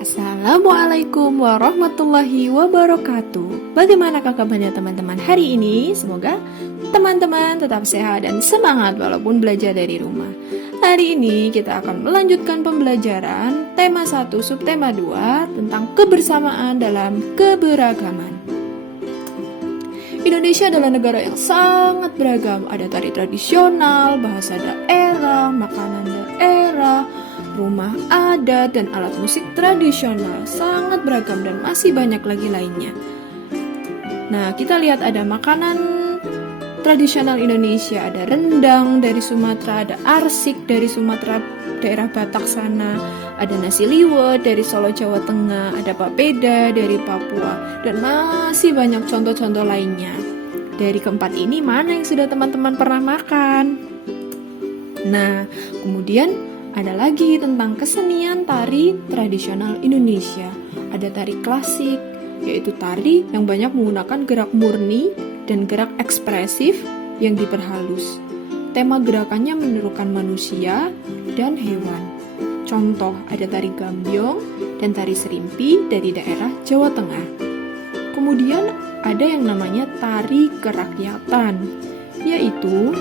Assalamualaikum warahmatullahi wabarakatuh. Bagaimana kabarnya teman-teman hari ini? Semoga teman-teman tetap sehat dan semangat walaupun belajar dari rumah. Hari ini kita akan melanjutkan pembelajaran tema 1 subtema 2 tentang kebersamaan dalam keberagaman. Indonesia adalah negara yang sangat beragam. Ada tari tradisional, bahasa daerah, makanan daerah, rumah adat, dan alat musik tradisional. Sangat beragam dan masih banyak lagi lainnya. Nah, kita lihat ada makanan tradisional Indonesia. Ada rendang dari Sumatera, ada arsik dari Sumatera, daerah Batak sana, ada nasi liwet dari Solo, Jawa Tengah, ada papeda dari Papua, dan masih banyak contoh-contoh lainnya. Dari keempat ini, mana yang sudah teman-teman pernah makan? Nah, kemudian ada lagi tentang kesenian tari tradisional Indonesia. Ada tari klasik, yaitu tari yang banyak menggunakan gerak murni dan gerak ekspresif yang diperhalus. Tema gerakannya menirukan manusia dan hewan. Contoh, ada tari gambyong dan tari serimpi dari daerah Jawa Tengah. Kemudian ada yang namanya tari kerakyatan, yaitu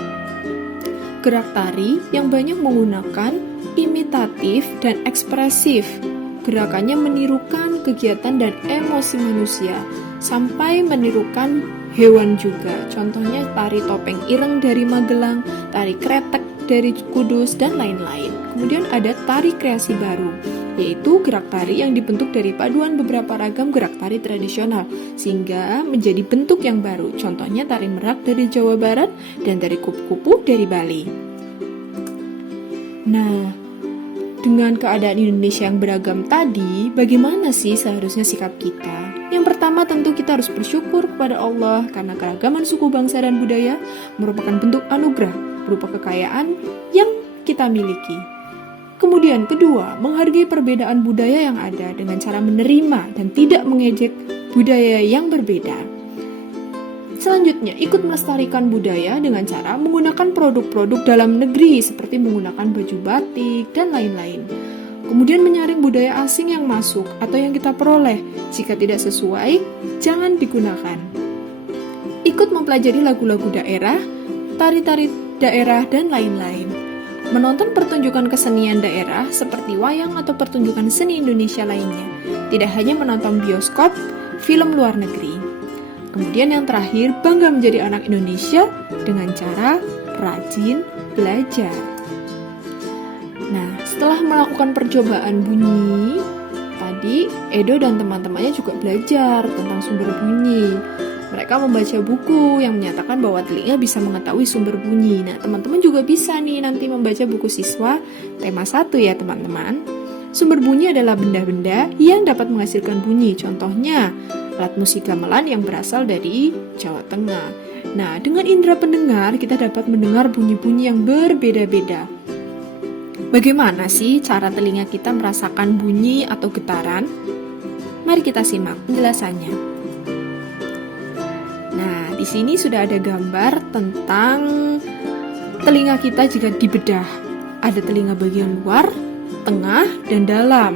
gerak tari yang banyak menggunakan imitatif dan ekspresif. Gerakannya menirukan kegiatan dan emosi manusia, sampai menirukan hewan juga. Contohnya tari topeng ireng dari Magelang, tari kretek dari Kudus, dan lain-lain. Kemudian ada tari kreasi baru, yaitu gerak tari yang dibentuk dari paduan beberapa ragam gerak tari tradisional, sehingga menjadi bentuk yang baru. Contohnya tari merak dari Jawa Barat dan tari kupu-kupu dari Bali. Nah, dengan keadaan Indonesia yang beragam tadi, bagaimana sih seharusnya sikap kita? Yang pertama, tentu kita harus bersyukur kepada Allah karena keragaman suku, bangsa, dan budaya merupakan bentuk anugerah berupa kekayaan yang kita miliki. Kemudian kedua, menghargai perbedaan budaya yang ada dengan cara menerima dan tidak mengejek budaya yang berbeda. Selanjutnya, ikut melestarikan budaya dengan cara menggunakan produk-produk dalam negeri seperti menggunakan baju batik dan lain-lain. Kemudian menyaring budaya asing yang masuk atau yang kita peroleh. Jika tidak sesuai, jangan digunakan. Ikut mempelajari lagu-lagu daerah, tari-tari daerah, dan lain-lain. Menonton pertunjukan kesenian daerah seperti wayang atau pertunjukan seni Indonesia lainnya. Tidak hanya menonton bioskop, film luar negeri. Kemudian yang terakhir, bangga menjadi anak Indonesia dengan cara rajin belajar. Nah, setelah melakukan percobaan bunyi, tadi Edo dan teman-temannya juga belajar tentang sumber bunyi. Mereka membaca buku yang menyatakan bahwa telinga bisa mengetahui sumber bunyi. Nah, teman-teman juga bisa nih nanti membaca buku siswa tema 1 ya teman-teman. Sumber bunyi adalah benda-benda yang dapat menghasilkan bunyi. Contohnya, alat musik gamelan yang berasal dari Jawa Tengah. Nah, dengan indera pendengar kita dapat mendengar bunyi-bunyi yang berbeda-beda. Bagaimana sih cara telinga kita merasakan bunyi atau getaran? Mari kita simak penjelasannya. Nah, di sini sudah ada gambar tentang telinga kita jika dibedah. Ada telinga bagian luar, tengah, dan dalam.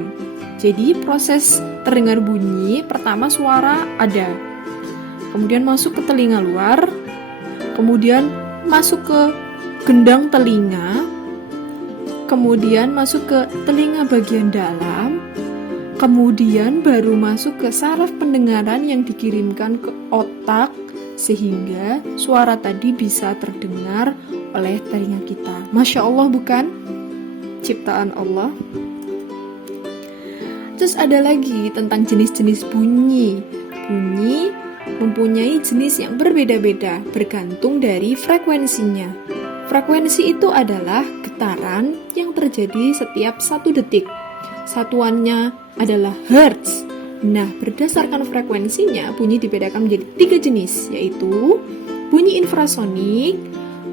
Jadi proses terdengar bunyi, pertama suara ada, kemudian masuk ke telinga luar, kemudian masuk ke gendang telinga, kemudian masuk ke telinga bagian dalam, kemudian baru masuk ke saraf pendengaran yang dikirimkan ke otak, sehingga suara tadi bisa terdengar oleh telinga kita. Masya Allah bukan? Ciptaan Allah. Terus ada lagi tentang jenis-jenis bunyi. Bunyi mempunyai jenis yang berbeda-beda bergantung dari frekuensinya. Frekuensi itu adalah getaran yang terjadi setiap 1 detik. Satuannya adalah hertz. Nah, berdasarkan frekuensinya, bunyi dibedakan menjadi 3 jenis, yaitu bunyi infrasonik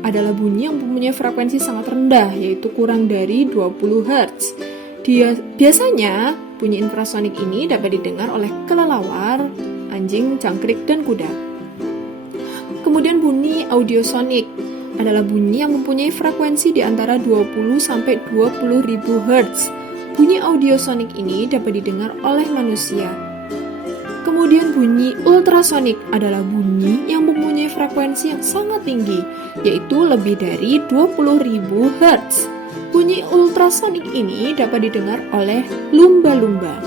adalah bunyi yang mempunyai frekuensi sangat rendah, yaitu kurang dari 20 hertz. Biasanya bunyi infrasonik ini dapat didengar oleh kelelawar, anjing, jangkrik, dan kuda. Kemudian bunyi audiosonik adalah bunyi yang mempunyai frekuensi di antara 20 sampai 20.000 Hz. bunyi audiosonik ini dapat didengar oleh manusia. Kemudian bunyi ultrasonik adalah bunyi yang mempunyai frekuensi yang sangat tinggi, yaitu lebih dari 20.000 Hz. Bunyi ultrasonik ini dapat didengar oleh lumba-lumba.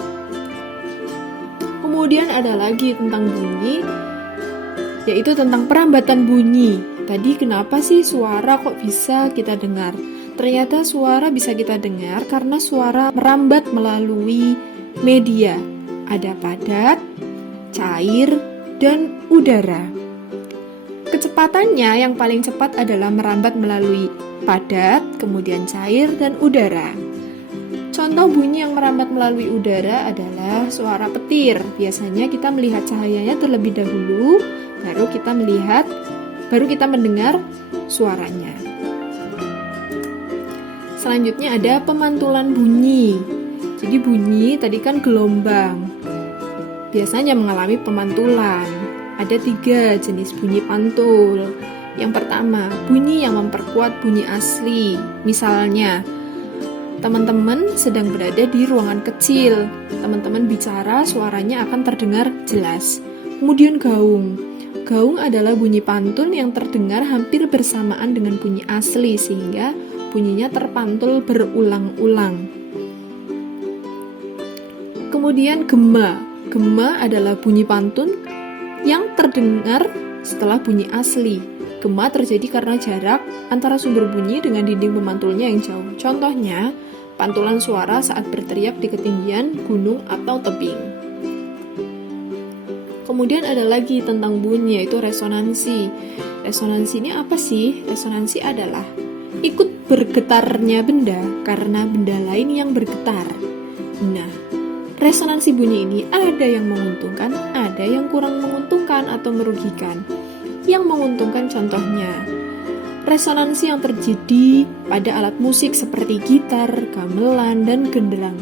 Kemudian ada lagi tentang bunyi, yaitu tentang perambatan bunyi. Tadi kenapa sih suara kok bisa kita dengar? Ternyata suara bisa kita dengar karena suara merambat melalui media. Ada padat, cair, dan udara. Kecepatannya yang paling cepat adalah merambat melalui padat, kemudian cair, dan udara. Contoh bunyi yang merambat melalui udara adalah suara petir. Biasanya kita melihat cahayanya terlebih dahulu, baru kita mendengar suaranya. Selanjutnya ada pemantulan bunyi. Jadi bunyi tadi kan gelombang. Biasanya mengalami pemantulan. Ada 3 jenis bunyi pantul. Yang pertama, bunyi yang memperkuat bunyi asli. Misalnya, teman-teman sedang berada di ruangan kecil. Teman-teman bicara, suaranya akan terdengar jelas. Kemudian gaung. Gaung adalah bunyi pantun yang terdengar hampir bersamaan dengan bunyi asli, sehingga bunyinya terpantul berulang-ulang. Kemudian gema. Gema adalah bunyi pantun yang terdengar setelah bunyi asli. Gema terjadi karena jarak antara sumber bunyi dengan dinding pemantulnya yang jauh. Contohnya, pantulan suara saat berteriak di ketinggian gunung atau tebing. Kemudian ada lagi tentang bunyi, yaitu resonansi. Resonansi ini apa sih? Resonansi adalah ikut bergetarnya benda karena benda lain yang bergetar. Nah, resonansi bunyi ini ada yang menguntungkan, ada yang kurang menguntungkan atau merugikan. Yang menguntungkan contohnya, resonansi yang terjadi pada alat musik seperti gitar, gamelan, dan genderang.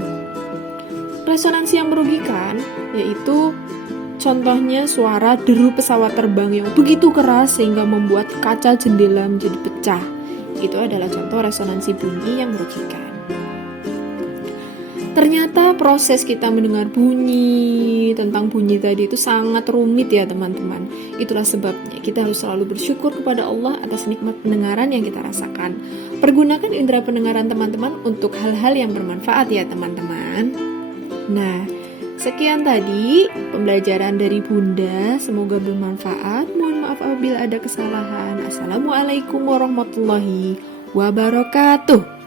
Resonansi yang merugikan yaitu contohnya suara deru pesawat terbang yang begitu keras sehingga membuat kaca jendela menjadi pecah. Itu adalah contoh resonansi bunyi yang merugikan. Ternyata proses kita mendengar bunyi, tentang bunyi tadi itu sangat rumit ya teman-teman. Itulah sebabnya kita harus selalu bersyukur kepada Allah atas nikmat pendengaran yang kita rasakan. Pergunakan indera pendengaran teman-teman untuk hal-hal yang bermanfaat ya teman-teman. Nah, sekian tadi pembelajaran dari Bunda, semoga bermanfaat. Mohon maaf apabila ada kesalahan. Assalamualaikum warahmatullahi wabarakatuh.